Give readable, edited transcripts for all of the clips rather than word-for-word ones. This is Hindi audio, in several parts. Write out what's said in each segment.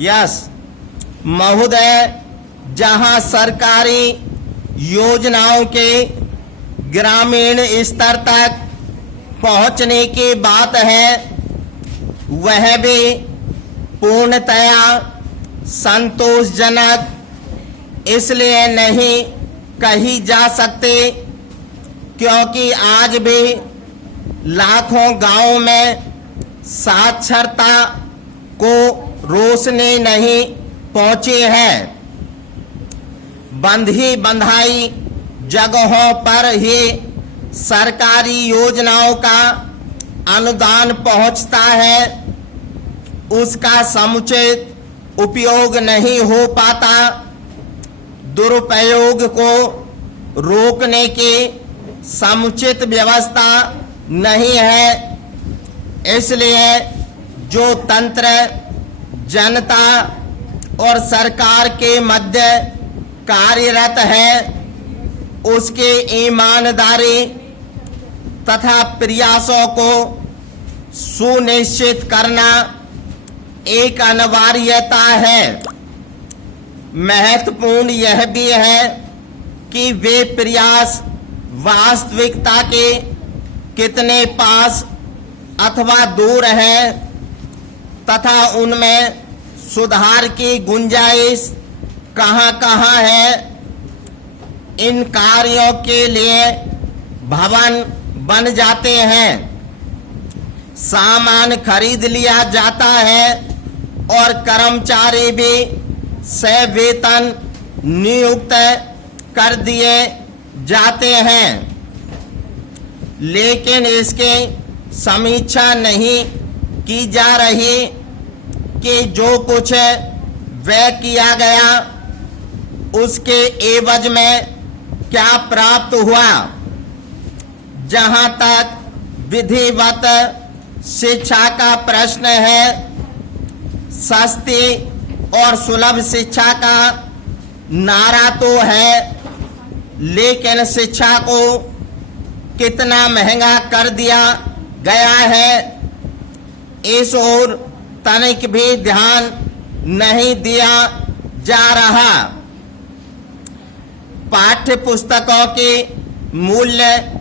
यस महोदय, जहां सरकारी योजनाओं के ग्रामीण स्तर तक पहुंचने की बात है, वह भी पूर्णतया संतोषजनक इसलिए नहीं कही जा सकती क्योंकि आज भी लाखों गांवों में साक्षरता को रोशनी नहीं पहुंची है। बंधी बंधाई जगहों पर ही सरकारी योजनाओं का अनुदान पहुंचता है, उसका समुचित उपयोग नहीं हो पाता। दुरुपयोग को रोकने की समुचित व्यवस्था नहीं है, इसलिए जो तंत्र जनता और सरकार के मध्य कार्यरत है, उसके ईमानदारी तथा प्रयासों को सुनिश्चित करना एक अनिवार्यता है। महत्वपूर्ण यह भी है कि वे प्रयास वास्तविकता के कितने पास अथवा दूर है तथा उनमें सुधार की गुंजाइश कहां-कहां है। इन कार्यों के लिए भवन बन जाते हैं, सामान खरीद लिया जाता है और कर्मचारी भी सवेतन नियुक्त कर दिए जाते हैं, लेकिन इसकी समीक्षा नहीं की जा रही कि जो कुछ व्यय किया गया उसके एवज में क्या प्राप्त हुआ। जहां तक विधिवत शिक्षा का प्रश्न है, सस्ती और सुलभ शिक्षा का नारा तो है, लेकिन शिक्षा को कितना महंगा कर दिया गया है, इस ओर तनिक भी ध्यान नहीं दिया जा रहा। पाठ्य पुस्तकों के मूल्य,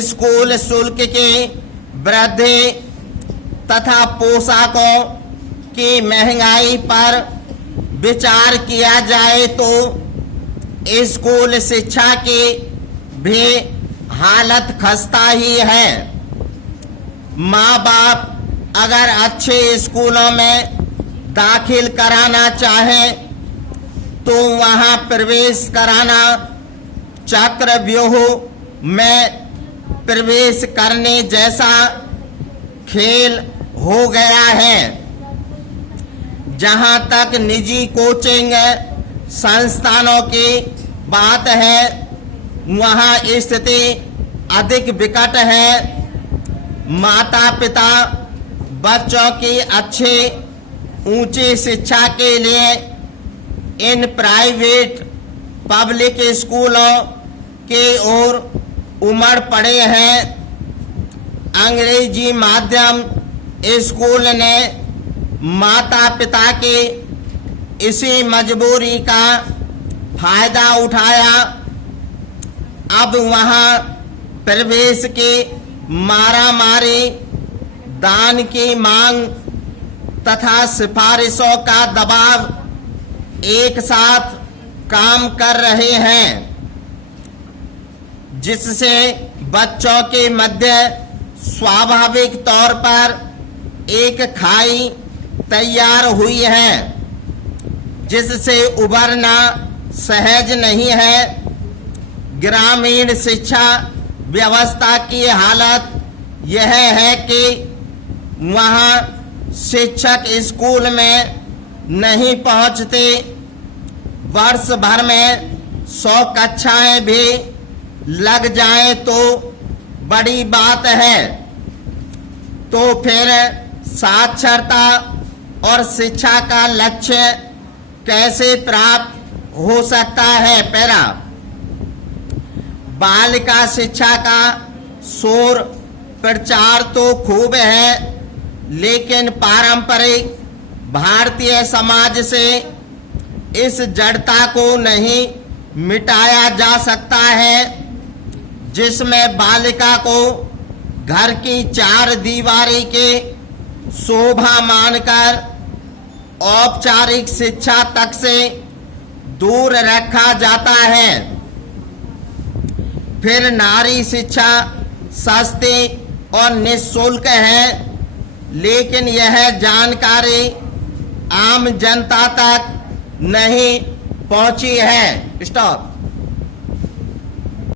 स्कूल शुल्क की वृद्धि तथा पोशाकों की महंगाई पर विचार किया जाए तो स्कूल शिक्षा की भी हालत खस्ता ही है। माँ बाप अगर अच्छे स्कूलों में दाखिल कराना चाहें तो वहां प्रवेश कराना चक्रव्यूह में प्रवेश करने जैसा खेल हो गया है। जहां तक निजी कोचिंग संस्थानों की बात है, वहां स्थिति अधिक विकट है। माता पिता बच्चों की अच्छी ऊंची शिक्षा के लिए इन प्राइवेट पब्लिक स्कूलों के ओर उमड़ पड़े हैं। अंग्रेजी माध्यम स्कूल ने माता पिता की इसी मजबूरी का फायदा उठाया। अब वहां प्रवेश की मारामारी, दान की मांग तथा सिफारिशों का दबाव एक साथ काम कर रहे हैं, जिससे बच्चों के मध्य स्वाभाविक तौर पर एक खाई तैयार हुई है, जिससे उबरना सहज नहीं है। ग्रामीण शिक्षा व्यवस्था की हालत यह है कि वहाँ शिक्षक स्कूल में नहीं पहुँचते। वर्ष भर में 100 कक्षाएं भी लग जाएं तो बड़ी बात है। तो फिर साक्षरता और शिक्षा का लक्ष्य कैसे प्राप्त हो सकता है। पैरा बालिका शिक्षा का शोर प्रचार तो खूब है, लेकिन पारंपरिक भारतीय समाज से इस जड़ता को नहीं मिटाया जा सकता है जिसमें बालिका को घर की चार दीवारी के शोभा मानकर औपचारिक शिक्षा तक से दूर रखा जाता है। फिर नारी शिक्षा सस्ती और निःशुल्क है, लेकिन यह जानकारी आम जनता तक नहीं पहुंची है। स्टॉप।